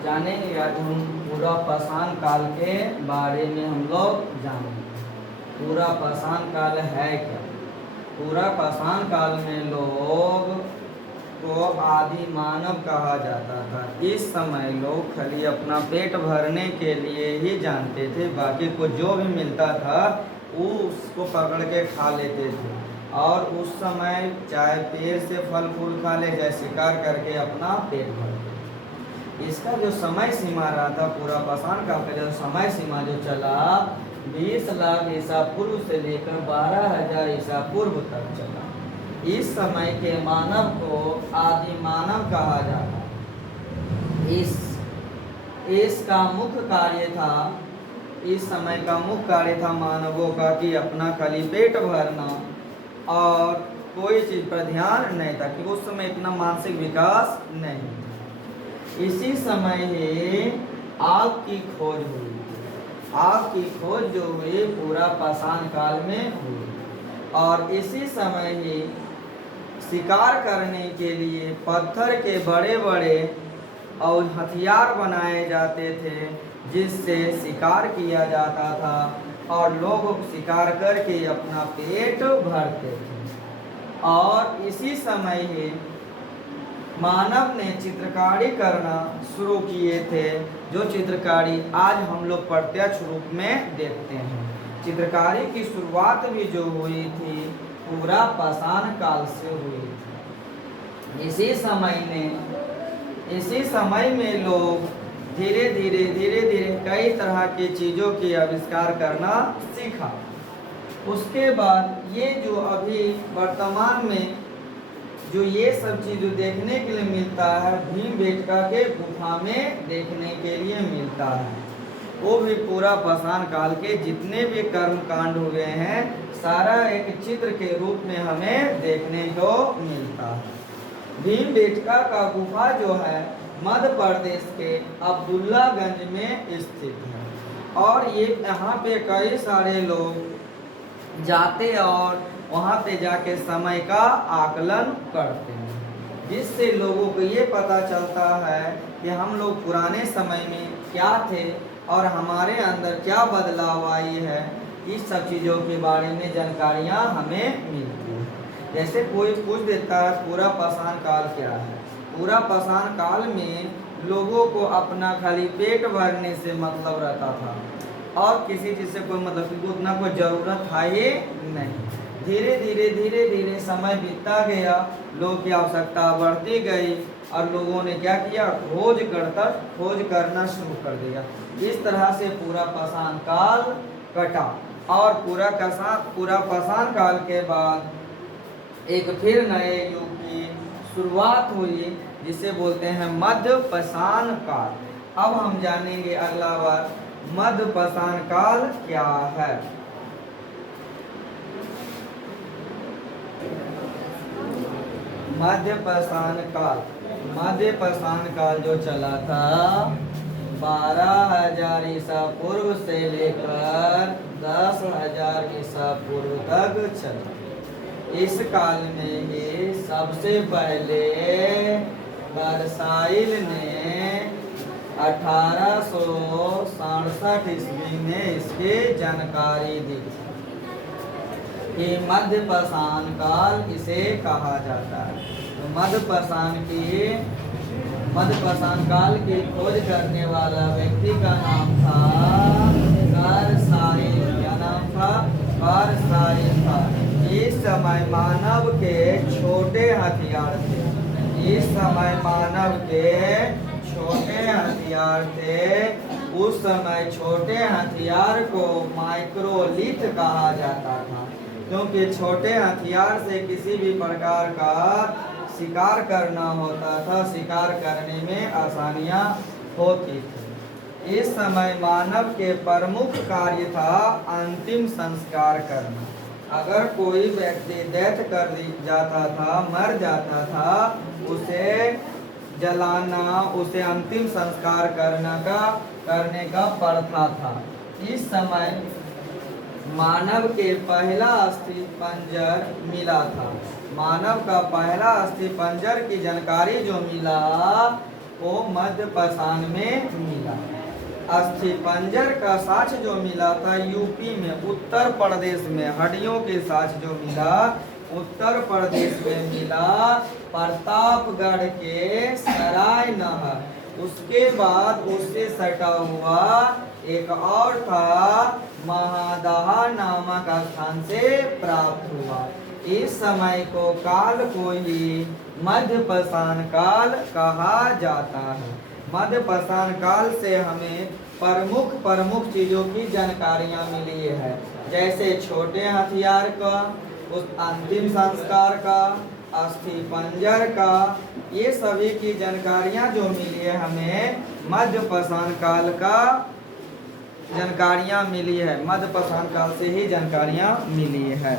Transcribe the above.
जानेंगे। आज हम पूरा पाषाण काल के बारे में हम लोग जानेंगे। पूरा पाषाण काल है क्या? पूरा पाषाण काल में लोग को आदि मानव कहा जाता था। इस समय लोग खाली अपना पेट भरने के लिए ही जानते थे, बाकी को जो भी मिलता था वो उसको पकड़ के खा लेते थे। और उस समय चाहे पेड़ से फल फूल खा ले, चाहे शिकार करके अपना पेट भरते। इसका जो समय सीमा रहा था, पूरा पाषाण काल का जो समय सीमा जो चला, 20 लाख ईसा पूर्व से लेकर 12,000 ईसा पूर्व तक चला। इस समय के मानव को आदि मानव कहा जाता। इसका मुख्य कार्य था, इस समय का मुख्य कार्य था मानवों का कि अपना खाली पेट भरना और कोई चीज पर ध्यान नहीं था, कि उस समय इतना मानसिक विकास नहीं था। इसी समय ही आग की खोज हुई। आग की खोज जो हुई पूरा पाषाण काल में हुई, और इसी समय ही शिकार करने के लिए पत्थर के बड़े बड़े और हथियार बनाए जाते थे, जिससे शिकार किया जाता था और लोग शिकार करके अपना पेट भरते थे। और इसी समय ही मानव ने चित्रकारी करना शुरू किए थे, जो चित्रकारी आज हम लोग प्रत्यक्ष रूप में देखते हैं। चित्रकारी की शुरुआत भी जो हुई थी पूरा पाषाण काल से हुई थी। इसी समय में लोग धीरे धीरे कई तरह की चीज़ों की आविष्कार करना सीखा। उसके बाद ये जो अभी वर्तमान में जो ये सब चीज़ देखने के लिए मिलता है, भीमबेटका के गुफा में देखने के लिए मिलता है। वो भी पूरा पाषाण काल के जितने भी कर्म कांड हुए हैं, सारा एक चित्र के रूप में हमें देखने को मिलता है। भीमबेटका का गुफा जो है मध्य प्रदेश के अब्दुल्लागंज में स्थित है, और ये यहाँ पे कई सारे लोग जाते और वहाँ पे जाके समय का आकलन करते हैं, जिससे लोगों को ये पता चलता है कि हम लोग पुराने समय में क्या थे और हमारे अंदर क्या बदलाव आई है। इस सब चीज़ों के बारे में जानकारियाँ हमें मिलती हैं। जैसे कोई पूछ देता है पूरा पाषाण काल क्या है। पूरा पाषाण काल में लोगों को अपना खाली पेट भरने से मतलब रहता था, और किसी चीज़ से कोई मतलब कि उतना कोई ज़रूरत था ही नहीं। धीरे धीरे समय बीतता गया, लोगों की आवश्यकता बढ़ती गई, और लोगों ने क्या किया, खोज करना शुरू कर दिया। इस तरह से पूरा पाषाण काल कटा, और पूरा पाषाण काल के बाद एक फिर नए युग की शुरुआत हुई, जिसे बोलते हैं मध्य पाषाण काल। अब हम जानेंगे अगला बार मध्य पाषाण काल क्या है। मध्य पाषाण काल जो चला था 12,000 ईसा पूर्व से लेकर 10,000 ईसा पूर्व तक चला। इस काल में ही सबसे पहले बरसाइल ने 1867 ईस्वी में इसकी जानकारी दी कि मध्य पाषाण काल इसे कहा जाता है। तो मध्य पाषाण काल की खोज करने वाला व्यक्ति का नाम था बरसाइल। क्या नाम था? बरसाइल था। इस समय मानव के छोटे हथियार थे। उस समय छोटे हथियार को माइक्रोलिथ कहा जाता था, क्योंकि छोटे हथियार से किसी भी प्रकार का शिकार करना होता था, शिकार करने में आसानियां होती थी। इस समय मानव के प्रमुख कार्य था अंतिम संस्कार करना। अगर कोई व्यक्ति डेथ कर जाता था, मर जाता था, उसे जलाना, उसे अंतिम संस्कार करने का प्रथा था। इस समय मानव के पहला अस्थि पंजर मिला था। मानव का पहला अस्थि पंजर की जानकारी जो मिला वो मध्य पाषाण में मिला। अस्थिपंजर का साक्ष्य जो मिला था यूपी में, उत्तर प्रदेश में, हड्डियों के साक्ष्य जो मिला उत्तर प्रदेश में मिला, प्रतापगढ़ के सराय नहर। उसके बाद उससे सटा हुआ एक और था, महादहा नामक स्थान से प्राप्त हुआ। इस समय को काल को ही मध्य पाषाण काल कहा जाता है। मध्य पाषाण काल से हमें प्रमुख चीजों की जानकारियां मिली है, जैसे छोटे हथियार का, उस अंतिम संस्कार का, अस्थिपंजर का, ये सभी की जानकारियां जो मिली है हमें मध्य पाषाण काल का जानकारियां मिली है, मध्य पाषाण काल से ही जानकारियां मिली है।